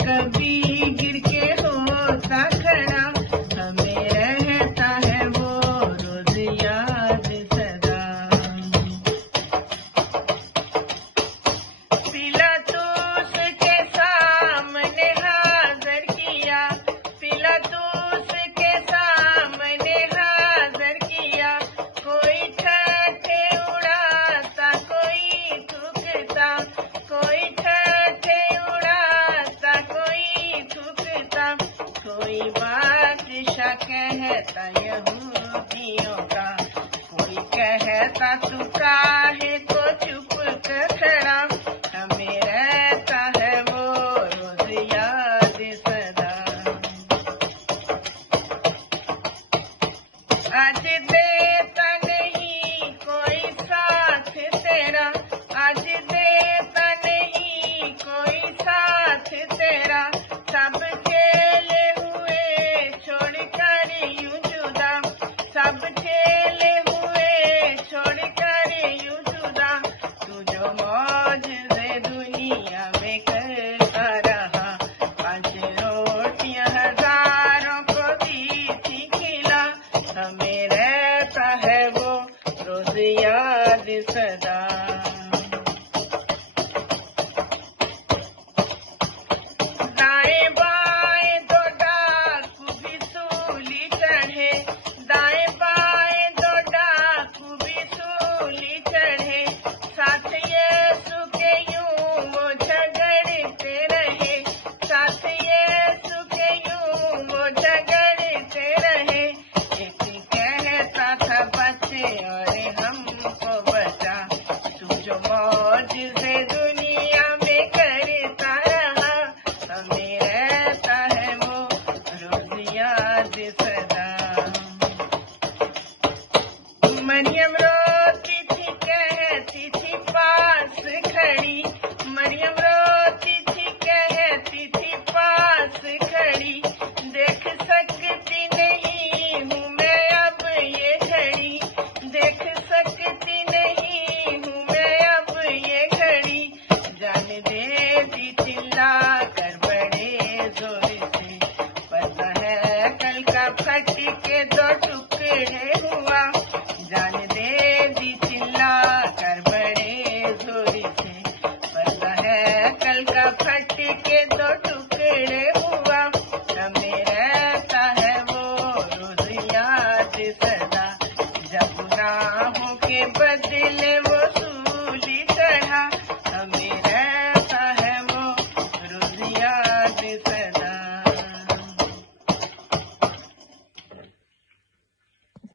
कभी गिर के होता खड़ा, हमें रहता है वो रोज याद सदा। पिलातूस के सामने हाजिर किया, पिलातूस के सामने हाजिर किया। कोई ठट्ठे उड़ाता, कोई थूकता, कोई ठट्ठे उड़ाता, कोई थूकता। कोई बादशाह कहता यहूदियों का, कोई कहता तू काहे को चुप खड़ा, हमें रहता है वो रोज याद सदा। आज देता नहीं कोई साथ तेरा, आज देता नहीं कोई साथ